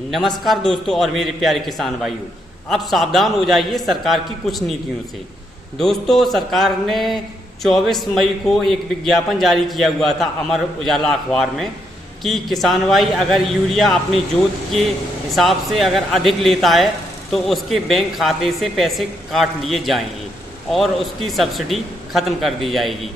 नमस्कार दोस्तों और मेरे प्यारे किसान भाइयों, आप सावधान हो जाइए सरकार की कुछ नीतियों से। दोस्तों, सरकार ने 24 मई को एक विज्ञापन जारी किया हुआ था अमर उजाला अखबार में कि किसान भाई अगर यूरिया अपनी जोत के हिसाब से अगर अधिक लेता है तो उसके बैंक खाते से पैसे काट लिए जाएंगे और उसकी सब्सिडी ख़त्म कर दी जाएगी।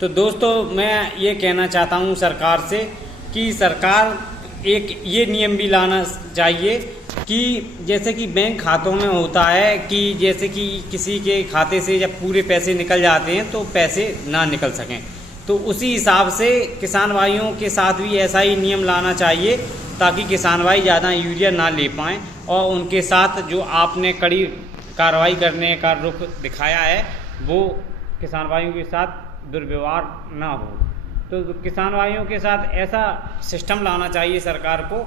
तो दोस्तों, मैं ये कहना चाहता हूँ सरकार से कि सरकार एक ये नियम भी लाना चाहिए कि जैसे कि बैंक खातों में होता है कि जैसे कि किसी के खाते से जब पूरे पैसे निकल जाते हैं तो पैसे ना निकल सकें, तो उसी हिसाब से किसान भाइयों के साथ भी ऐसा ही नियम लाना चाहिए ताकि किसान भाई ज़्यादा यूरिया ना ले पाएँ और उनके साथ जो आपने कड़ी कार्रवाई करने का रुख दिखाया है वो किसान भाइयों के साथ दुर्व्यवहार ना हो। तो किसान भाइयों के साथ ऐसा सिस्टम लाना चाहिए सरकार को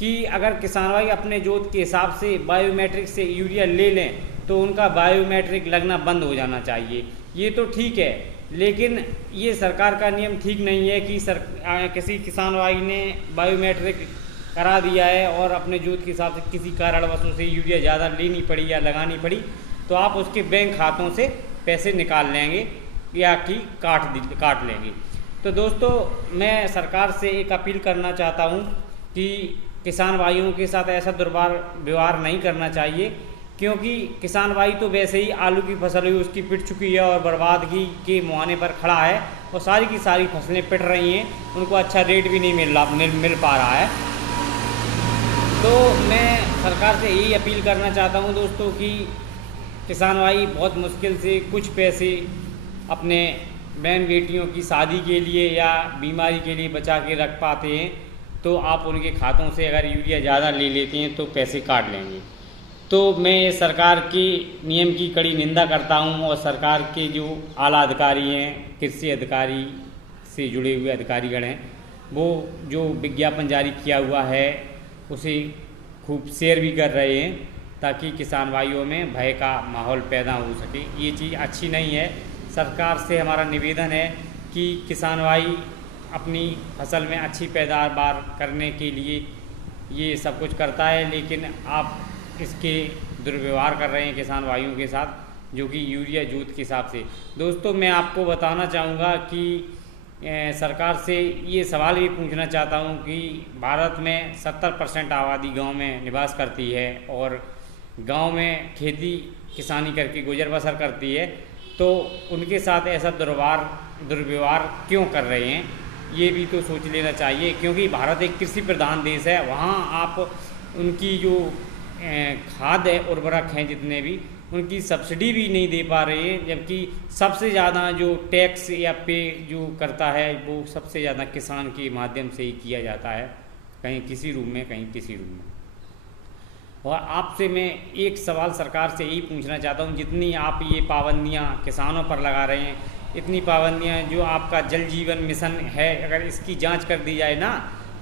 कि अगर किसान भाई अपने जोत के हिसाब से बायोमेट्रिक से यूरिया ले लें तो उनका बायोमेट्रिक लगना बंद हो जाना चाहिए। ये तो ठीक है, लेकिन ये सरकार का नियम ठीक नहीं है कि किसी किसान भाई ने बायोमेट्रिक करा दिया है और अपने जोत के हिसाब से किसी कारणवश उसे यूरिया ज़्यादा लेनी पड़ी या लगानी पड़ी तो आप उसके बैंक खातों से पैसे निकाल लेंगे या कि काट लेंगे। तो दोस्तों, मैं सरकार से एक अपील करना चाहता हूँ कि किसान भाइयों के साथ ऐसा दुर्व्यवहार नहीं करना चाहिए, क्योंकि किसान भाई तो वैसे ही आलू की फसल हुई उसकी पिट चुकी है और बर्बादगी के मुहाने पर खड़ा है और सारी की सारी फसलें पिट रही हैं, उनको अच्छा रेट भी नहीं मिल पा रहा है। तो मैं सरकार से यही अपील करना चाहता हूँ दोस्तों कि किसान भाई बहुत मुश्किल से कुछ पैसे अपने बहन बेटियों की शादी के लिए या बीमारी के लिए बचा के रख पाते हैं, तो आप उनके खातों से अगर यूरिया ज़्यादा ले लेते हैं तो पैसे काट लेंगे। तो मैं सरकार के नियम की कड़ी निंदा करता हूं और सरकार के जो आला अधिकारी हैं, कृषि अधिकारी से जुड़े हुए अधिकारीगण हैं, वो जो विज्ञापन जारी किया हुआ है उसे खूब शेयर भी कर रहे हैं ताकि किसान भाइयों में भय का माहौल पैदा हो सके। ये चीज़ अच्छी नहीं है। सरकार से हमारा निवेदन है कि किसान भाई अपनी फसल में अच्छी पैदावार करने के लिए ये सब कुछ करता है, लेकिन आप इसके दुर्व्यवहार कर रहे हैं किसान भाइयों के साथ जो कि यूरिया जोत के हिसाब से। दोस्तों, मैं आपको बताना चाहूँगा कि सरकार से ये सवाल भी पूछना चाहता हूँ कि भारत में 70% आबादी गांव में निवास करती है और गांव में खेती किसानी करके गुजर बसर करती है, तो उनके साथ ऐसा दुर्व्यवहार क्यों कर रहे हैं ये भी तो सोच लेना चाहिए, क्योंकि भारत एक कृषि प्रधान देश है। वहाँ आप उनकी जो खाद है, उर्वरक हैं जितने भी, उनकी सब्सिडी भी नहीं दे पा रहे हैं, जबकि सबसे ज़्यादा जो टैक्स या पे जो करता है वो सबसे ज़्यादा किसान के माध्यम से ही किया जाता है, कहीं किसी रूप में कहीं किसी रूप में। और आपसे मैं एक सवाल सरकार से यही पूछना चाहता हूँ, जितनी आप ये पाबंदियाँ किसानों पर लगा रहे हैं, इतनी पाबंदियाँ जो आपका जल जीवन मिशन है, अगर इसकी जांच कर दी जाए ना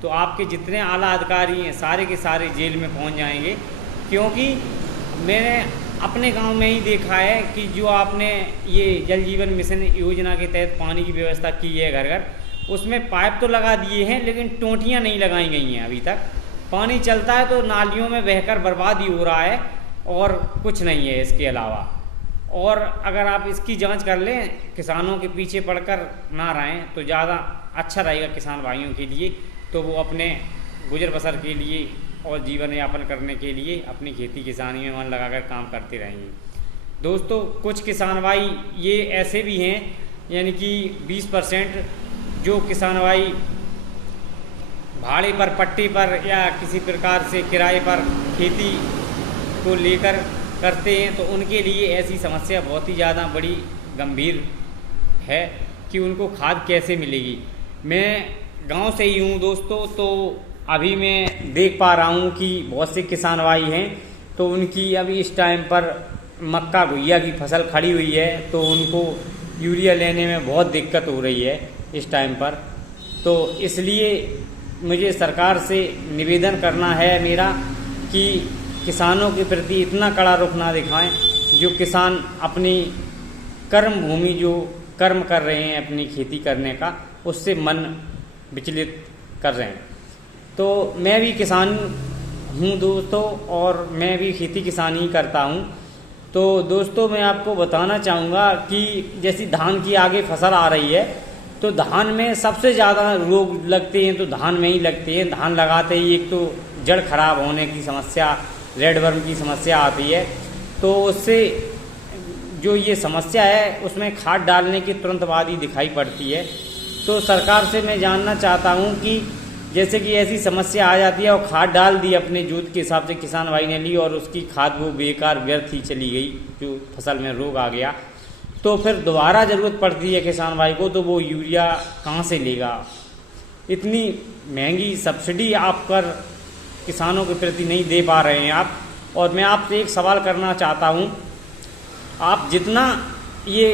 तो आपके जितने आला अधिकारी हैं सारे के सारे जेल में पहुँच जाएंगे। क्योंकि मैंने अपने गांव में ही देखा है कि जो आपने ये जल जीवन मिशन योजना के तहत पानी की व्यवस्था की है घर घर, उसमें पाइप तो लगा दिए हैं लेकिन टोंटियाँ नहीं लगाई गई हैं अभी तक। पानी चलता है तो नालियों में बहकर बर्बाद ही हो रहा है और कुछ नहीं है इसके अलावा। और अगर आप इसकी जांच कर लें, किसानों के पीछे पड़कर ना रहें तो ज़्यादा अच्छा रहेगा किसान भाइयों के लिए, तो वो अपने गुजर बसर के लिए और जीवन यापन करने के लिए अपनी खेती किसानी में मन लगाकर काम करते रहेंगे। दोस्तों, कुछ किसान भाई ये ऐसे भी हैं, यानी कि 20% जो किसान भाई भाड़े पर, पट्टी पर या किसी प्रकार से किराए पर खेती को लेकर करते हैं, तो उनके लिए ऐसी समस्या बहुत ही ज़्यादा बड़ी गंभीर है कि उनको खाद कैसे मिलेगी। मैं गांव से ही हूँ दोस्तों, तो अभी मैं देख पा रहा हूँ कि बहुत से किसान भाई हैं तो उनकी अभी इस टाइम पर मक्का घुइया की फसल खड़ी हुई है, तो उनको यूरिया लेने में बहुत दिक्कत हो रही है इस टाइम पर। तो इसलिए मुझे सरकार से निवेदन करना है मेरा कि किसानों के प्रति इतना कड़ा रुख ना दिखाएं, जो किसान अपनी कर्म भूमि जो कर्म कर रहे हैं अपनी खेती करने का, उससे मन विचलित कर रहे हैं। तो मैं भी किसान हूँ दोस्तों, और मैं भी खेती किसानी करता हूँ। तो दोस्तों मैं आपको बताना चाहूँगा कि जैसी धान की आगे फसल आ रही है, तो धान में सबसे ज़्यादा रोग लगते हैं तो धान में ही लगते हैं। धान लगाते ही एक तो जड़ खराब होने की समस्या, रेड वर्म की समस्या आती है। तो उससे जो ये समस्या है उसमें खाद डालने के तुरंत बाद ही दिखाई पड़ती है। तो सरकार से मैं जानना चाहता हूँ कि जैसे कि ऐसी समस्या आ जाती है और खाद डाल दी अपने जोत के हिसाब से किसान भाई ने ली, और उसकी खाद वो बेकार व्यर्थ ही चली गई, जो फसल में रोग आ गया, तो फिर दोबारा ज़रूरत पड़ती है किसान भाई को, तो वो यूरिया कहाँ से लेगा? इतनी महंगी सब्सिडी आप कर किसानों के प्रति नहीं दे पा रहे हैं आप। और मैं आपसे एक सवाल करना चाहता हूँ, आप जितना ये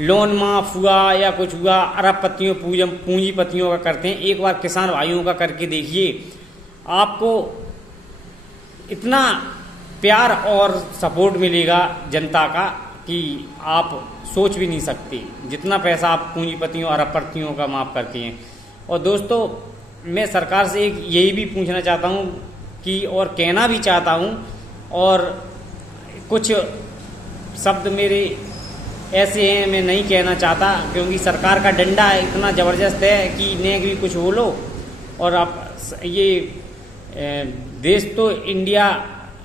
लोन माफ हुआ या कुछ हुआ अरबपतियों पूंजीपतियों का करते हैं, एक बार किसान भाइयों का करके देखिए, आपको इतना प्यार और सपोर्ट मिलेगा जनता का कि आप सोच भी नहीं सकते, जितना पैसा आप पूंजीपतियों अरबपतियों का माफ़ करते हैं। और दोस्तों मैं सरकार से एक यही भी पूछना चाहता हूँ कि, और कहना भी चाहता हूँ, और कुछ शब्द मेरे ऐसे हैं मैं नहीं कहना चाहता, क्योंकि सरकार का डंडा इतना ज़बरदस्त है कि ने भी कुछ बोलो। और आप ये देश तो इंडिया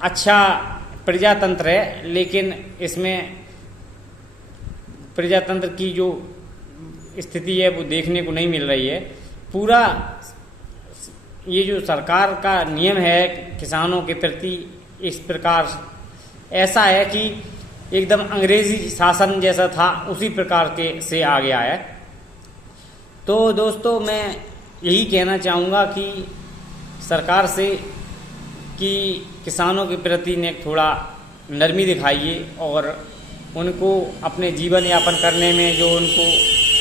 अच्छा प्रजातंत्र है, लेकिन इसमें प्रजातंत्र की जो स्थिति है वो देखने को नहीं मिल रही है। पूरा ये जो सरकार का नियम है किसानों के प्रति इस प्रकार ऐसा है कि एकदम अंग्रेजी शासन जैसा था, उसी प्रकार के से आ गया है। तो दोस्तों मैं यही कहना चाहूँगा कि सरकार से कि किसानों के प्रति ने थोड़ा नरमी दिखाइए, और उनको अपने जीवन यापन करने में जो उनको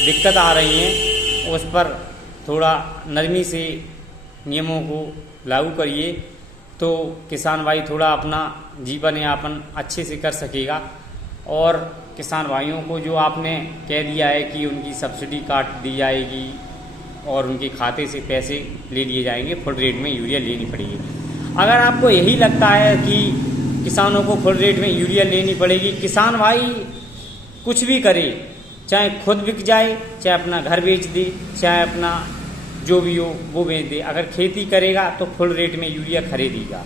दिक्कत आ रही हैं उस पर थोड़ा नरमी से नियमों को लागू करिए, तो किसान भाई थोड़ा अपना जीवन यापन अच्छे से कर सकेगा। और किसान भाइयों को जो आपने कह दिया है कि उनकी सब्सिडी काट दी जाएगी और उनके खाते से पैसे ले लिए जाएंगे, फुल रेट में यूरिया लेनी पड़ेगी। अगर आपको यही लगता है कि किसानों को फुल रेट में यूरिया लेनी पड़ेगी, किसान भाई कुछ भी करे, चाहे खुद बिक जाए, चाहे अपना घर बेच दे, चाहे अपना जो भी हो वो बेच दे, अगर खेती करेगा तो फुल रेट में यूरिया खरीदेगा।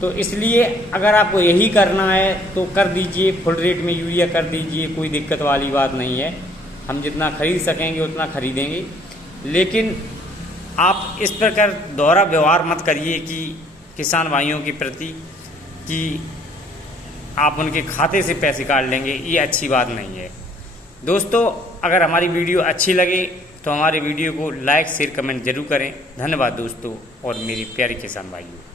तो इसलिए अगर आपको यही करना है तो कर दीजिए, फुल रेट में यूरिया कर दीजिए, कोई दिक्कत वाली बात नहीं है। हम जितना खरीद सकेंगे उतना खरीदेंगे, लेकिन आप इस प्रकार दोहरा व्यवहार मत करिए कि किसान भाइयों के प्रति कि आप उनके खाते से पैसे काट लेंगे, ये अच्छी बात नहीं है। दोस्तों अगर हमारी वीडियो अच्छी लगे तो हमारे वीडियो को लाइक शेयर कमेंट जरूर करें। धन्यवाद दोस्तों और मेरी प्यारी किसान भाइयों।